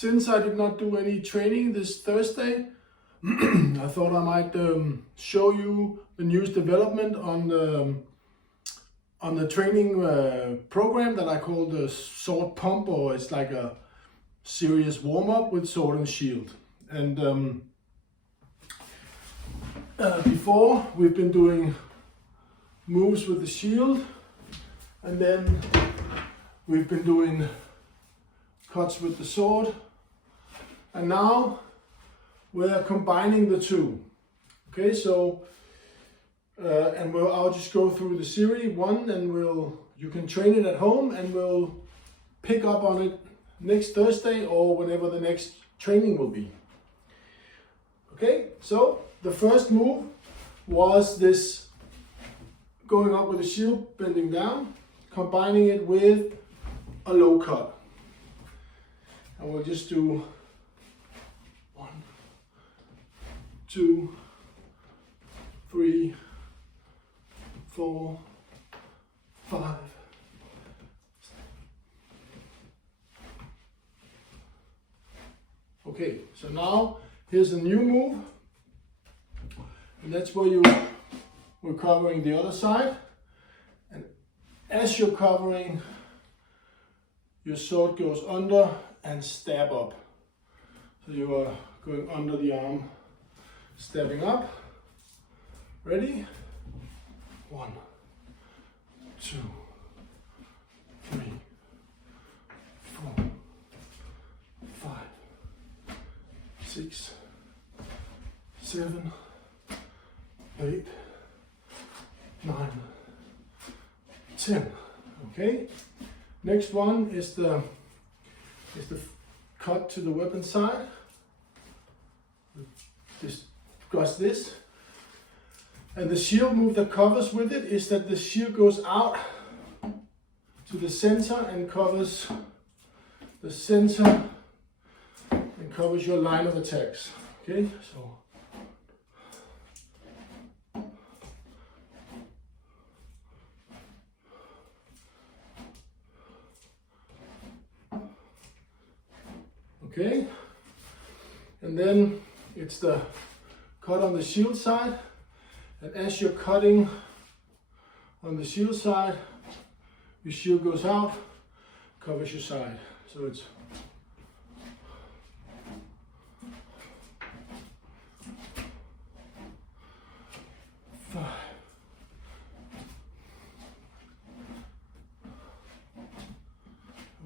Since I did not do any training this Thursday, I thought I might show you the newest development on the training program that I call the sword pump, or it's like a serious warm-up with sword and shield. And before we've been doing moves with the shield, and then we've been doing cuts with the sword, and now we're combining the two. Okay, so and I'll just go through the series one, and you can train it at home, and we'll pick up on it next Thursday or whenever the next training will be. Okay, so the first move was this going up with the shield, bending down, combining it with a low cut. And we'll just do 1, 2, 3, 4, 5. Okay, so now here's a new move, and that's where we're covering the other side, and as you're covering, your sword goes under and stab up. So you are going under the arm, stabbing up. Ready? 1, 2, 3, 4, 5, 6, 7, 8, 9, 10. Okay. Next one is the cut to the weapon side. Discuss this. And the shield move that covers with it is that the shield goes out to the center and covers the center and covers your line of attacks. Okay, so okay, and then it's the cut on the shield side, and as you're cutting on the shield side, your shield goes out, covers your side. So it's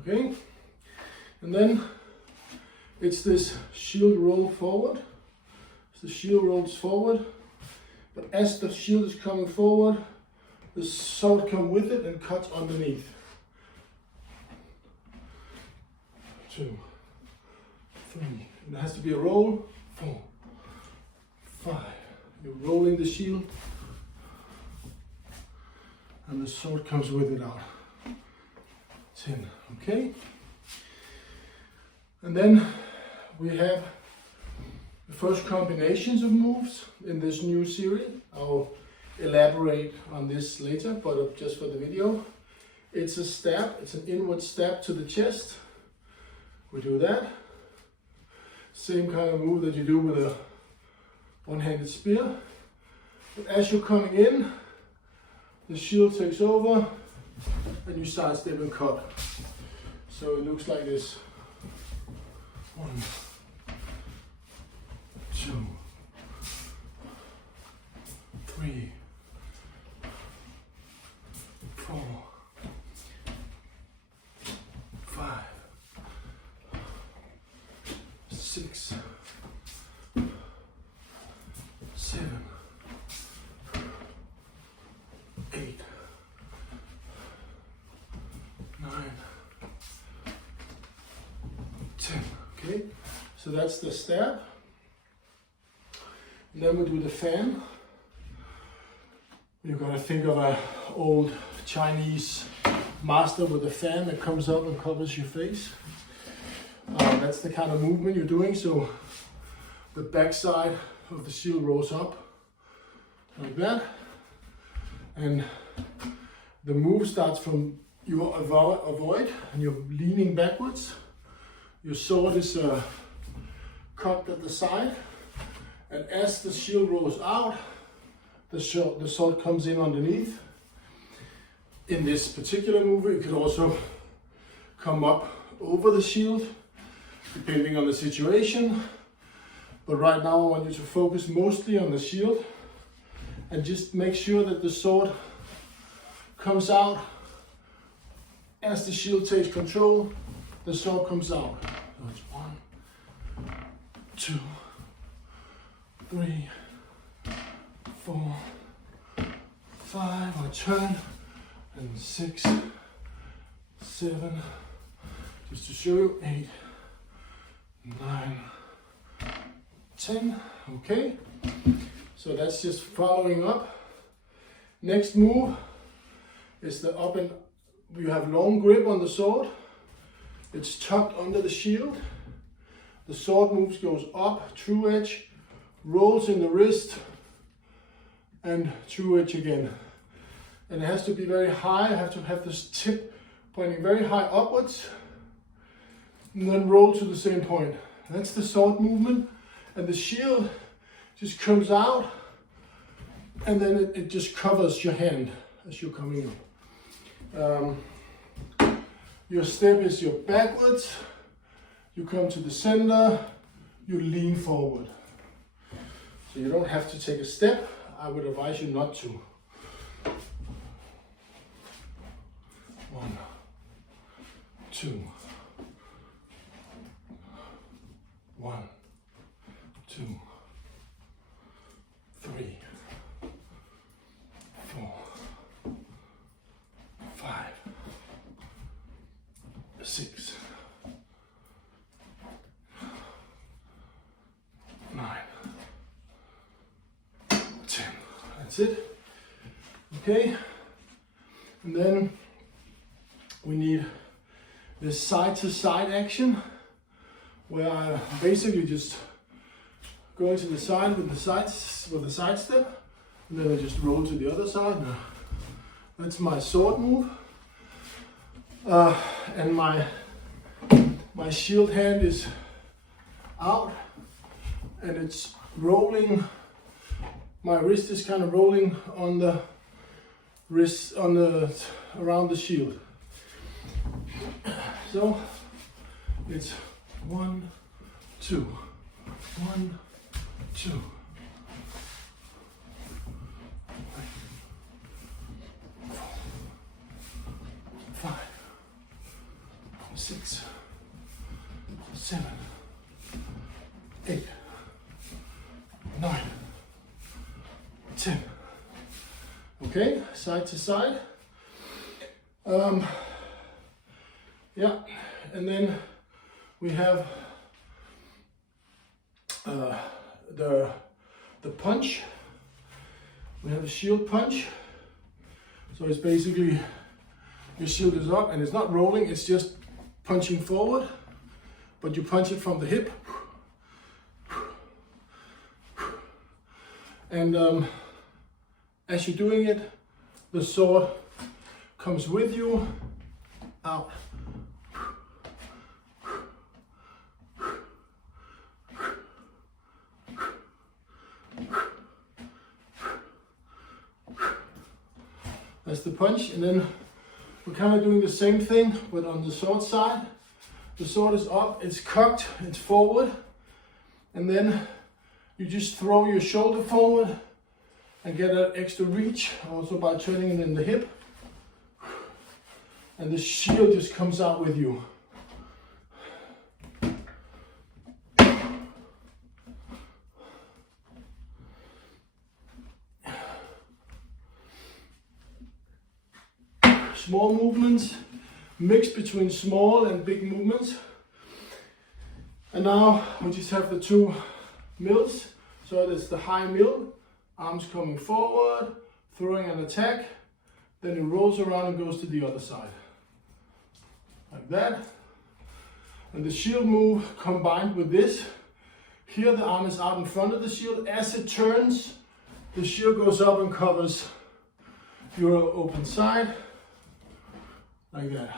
okay, and then it's this shield roll forward. So the shield rolls forward, but as the shield is coming forward, the sword comes with it and cuts underneath. 2, 3, and it has to be a roll. 4, 5. You're rolling the shield, and the sword comes with it out. 10. Okay. And then we have the first combinations of moves in this new series. I'll elaborate on this later, but just for the video. It's a stab, it's an inward stab to the chest. We do that. Same kind of move that you do with a one-handed spear. But as you're coming in, the shield takes over and you sidestep and cut. So it looks like this. 1, 2, 3, 4, 5, 6, 7, 8, 9, 10. Okay, so that's the stab. And then we do the fan. You're gonna think of an old Chinese master with a fan that comes up and covers your face. That's the kind of movement you're doing. So the back side of the shield rolls up like that, and the move starts from your avoid, and you're leaning backwards, Your sword is cocked at the side, and as the shield rolls out, the sword comes in underneath. In this particular move, it could also come up over the shield, depending on the situation. But right now I want you to focus mostly on the shield and just make sure that the sword comes out. As the shield takes control, the sword comes out. So it's 1, 2, 3, 4, 5, I turn, and 6, 7, just to show you, 8, 9, 10, okay? So that's just following up. Next move is the up and, you have long grip on the sword. It's tucked under the shield. The sword moves, goes up, true edge, rolls in the wrist, and true edge again. And it has to be very high. I have to have this tip pointing very high upwards, and then roll to the same point. That's the sword movement. And the shield just comes out, and then it just covers your hand as you're coming up. Your step is your backwards, you come to the center, you lean forward. So you don't have to take a step. I would advise you not to. 1, 2, 1, 2, 3, 4, 5, 6, 9, 10. That's it. Okay. And then we need this side to side action, where I basically just go to the side with the side step, and then I just roll to the other side. Now, that's my sword move. And my shield hand is out, and it's rolling. My wrist is kind of rolling on the wrist, around the shield. So it's 1, 2, 1, 2. 5, 6, 7, 8, 9, 10. Okay, side to side. Yeah, and then we have the punch. We have a shield punch. So it's basically your shield is up and it's not rolling, it's just punching forward, but you punch it from the hip. And as you're doing it, the sword comes with you out. That's the punch, and then we're kind of doing the same thing, but on the sword side. The sword is up, it's cocked, it's forward, and then you just throw your shoulder forward and get an extra reach, also by turning it in the hip. And the shield just comes out with you. Small movements, mix between small and big movements. And now we just have the two mills. So it's the high mill, arms coming forward, throwing an attack, then it rolls around and goes to the other side. Like that. And the shield move combined with this. Here the arm is out in front of the shield. As it turns, the shield goes up and covers your open side. Like that. 1,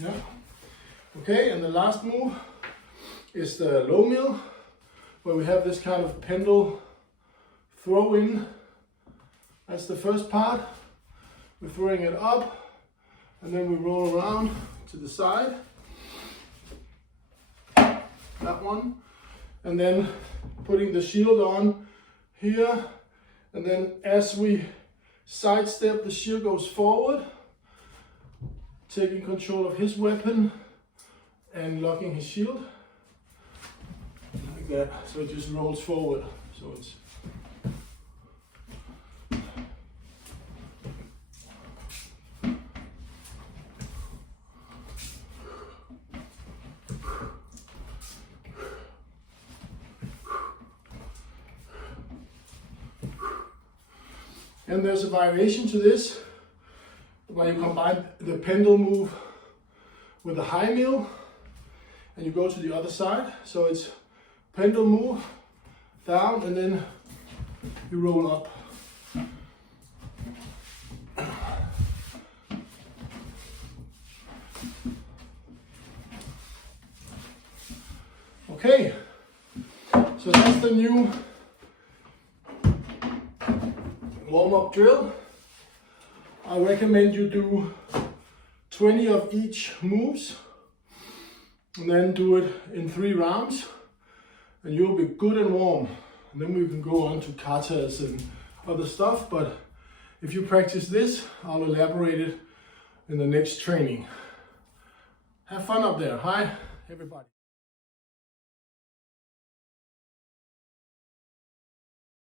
Yeah. Okay, and the last move is the low mill, where we have this kind of pendle throw in. That's the first part. We're throwing it up, and then we roll around to the side. That one. And then putting the shield on here, and then as we sidestep, the shield goes forward, taking control of his weapon and locking his shield like that. So it just rolls forward. So it's and there's a variation to this, where you combine the pendle move with a high mill, and you go to the other side. So it's pendle move, down, and then you roll up. Okay, so that's the new warm-up drill. I recommend you do 20 of each moves, and then do it in 3 rounds, and you'll be good and warm. And then we can go on to katas and other stuff, but if you practice this, I'll elaborate it in the next training. Have fun up there. Hi, everybody.